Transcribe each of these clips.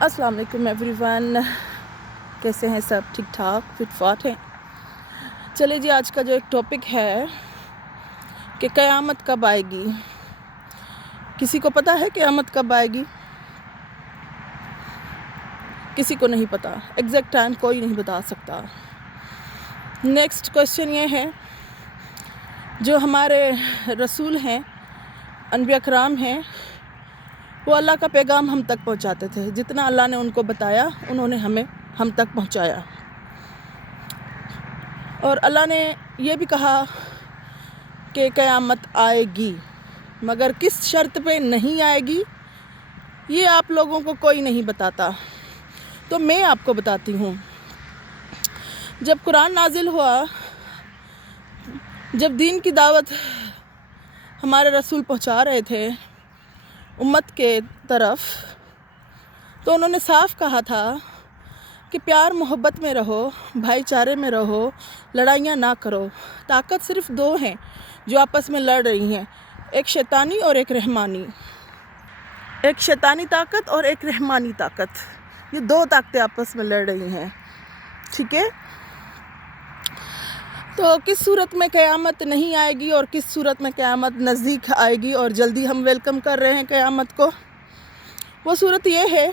अस्सलाम वालेकुम एवरीवन, कैसे हैं सब? ठीक ठाक फिट फाट हैं? चले जी, आज का जो एक टॉपिक है कि क़यामत कब आएगी। किसी को पता है क़यामत कब आएगी? किसी को नहीं पता, एग्जैक्ट टाइम कोई नहीं बता सकता। नेक्स्ट क्वेश्चन ये है, जो हमारे रसूल हैं, अनबिया कराम हैं, वो अल्लाह का पैगाम हम तक पहुंचाते थे। जितना अल्लाह ने उनको बताया उन्होंने हम तक पहुंचाया। और अल्लाह ने ये भी कहा कि क़यामत आएगी, मगर किस शर्त पे नहीं आएगी ये आप लोगों को कोई नहीं बताता। तो मैं आपको बताती हूँ। जब कुरान नाजिल हुआ, जब दीन की दावत हमारे रसूल पहुँचा रहे थे उम्मत के तरफ, तो उन्होंने साफ कहा था कि प्यार मोहब्बत में रहो, भाईचारे में रहो, लड़ाइयाँ ना करो। ताकत सिर्फ़ दो हैं जो आपस में लड़ रही हैं, एक शैतानी और एक रहमानी। एक शैतानी ताकत और एक रहमानी ताकत, ये दो ताकतें आपस में लड़ रही हैं। ठीक है, तो किस सूरत में क़यामत नहीं आएगी और किस सूरत में क़यामत नज़दीक आएगी और जल्दी हम वेलकम कर रहे हैं क़यामत को। वो सूरत ये है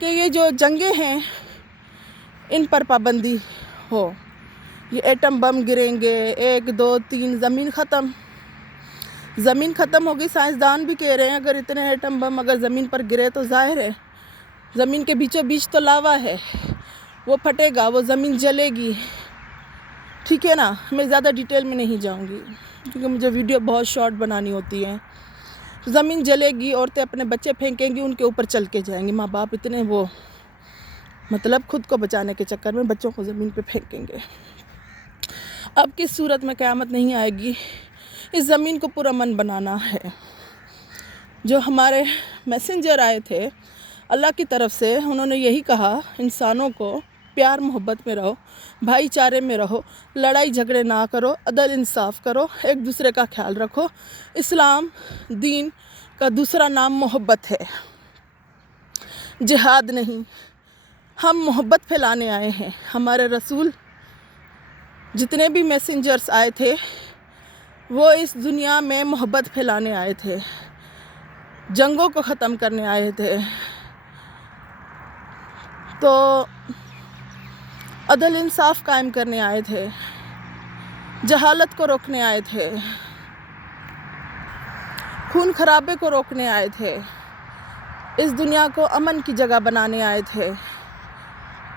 कि ये जो जंगें हैं इन पर पाबंदी हो। ये एटम बम गिरेंगे, 1 2 3 ज़मीन ख़त्म होगी। साइंसदान भी कह रहे हैं अगर इतने एटम बम अगर ज़मीन पर गिरे तो ज़ाहिर है ज़मीन के बीचों बीच तो लावा है, वो फटेगा, वो ज़मीन जलेगी। ठीक है ना, मैं ज़्यादा डिटेल में नहीं जाऊंगी क्योंकि मुझे वीडियो बहुत शॉर्ट बनानी होती है। ज़मीन जलेगी, औरतें अपने बच्चे फेंकेंगी, उनके ऊपर चल के जाएंगी। माँ बाप इतने वो मतलब खुद को बचाने के चक्कर में बच्चों को ज़मीन पे फेंकेंगे। अब किस सूरत में क़यामत नहीं आएगी, इस ज़मीन को पुरअमन बनाना है। जो हमारे मैसेंजर आए थे अल्लाह की तरफ से, उन्होंने यही कहा इंसानों को प्यार मोहब्बत में रहो, भाईचारे में रहो, लड़ाई झगड़े ना करो, अदल इंसाफ करो, एक दूसरे का ख्याल रखो। इस्लाम दीन का दूसरा नाम मोहब्बत है, जिहाद नहीं। हम मोहब्बत फैलाने आए हैं। हमारे रसूल जितने भी मैसेंजर्स आए थे वो इस दुनिया में मोहब्बत फैलाने आए थे, जंगों को ख़त्म करने आए थे, तो अदल इंसाफ कायम करने आए थे, जहालत को रोकने आए थे, खून खराबे को रोकने आए थे, इस दुनिया को अमन की जगह बनाने आए थे,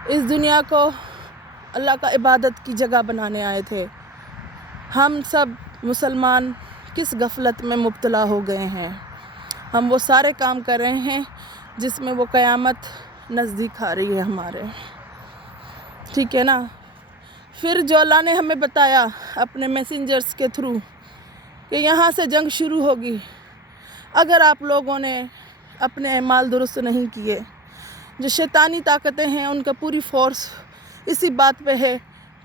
इस दुनिया को अल्लाह का इबादत की जगह बनाने आए थे। हम सब मुसलमान किस गफलत में मुब्तला हो गए हैं। हम वो सारे काम कर रहे हैं जिसमें वो क़यामत नज़दीक आ रही है हमारे। ठीक है ना। फिर जो अल्लाह ने हमें बताया अपने मैसेंजर्स के थ्रू कि यहाँ से जंग शुरू होगी। अगर आप लोगों ने अपने अमाल दुरुस्त नहीं किए, जो शैतानी ताकतें हैं उनका पूरी फोर्स इसी बात पे है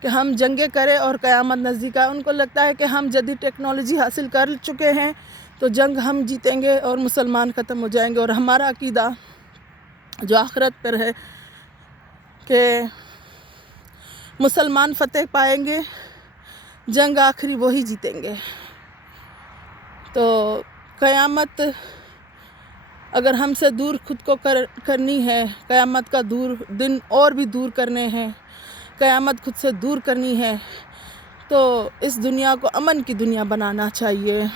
कि हम जंगें करें और क़यामत नज़दीक आए। उनको लगता है कि हम जदीद टेक्नोलॉजी हासिल कर चुके हैं तो जंग हम जीतेंगे और मुसलमान ख़त्म हो जाएंगे। और हमारा अकीदा जो आखिरत पर है कि मुसलमान फ़तेह पाएंगे, जंग आखिरी वही जीतेंगे। तो क़यामत अगर हमसे दूर खुद को करनी है, क़यामत का दूर दिन और भी दूर करने हैं, क़यामत खुद से दूर करनी है, तो इस दुनिया को अमन की दुनिया बनाना चाहिए।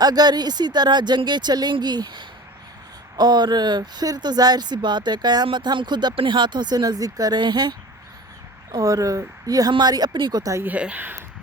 अगर इसी तरह जंगें चलेंगी और फिर तो ज़ाहिर सी बात है क़यामत हम खुद अपने हाथों से नज़दीक कर रहे हैं और ये हमारी अपनी कोताही है।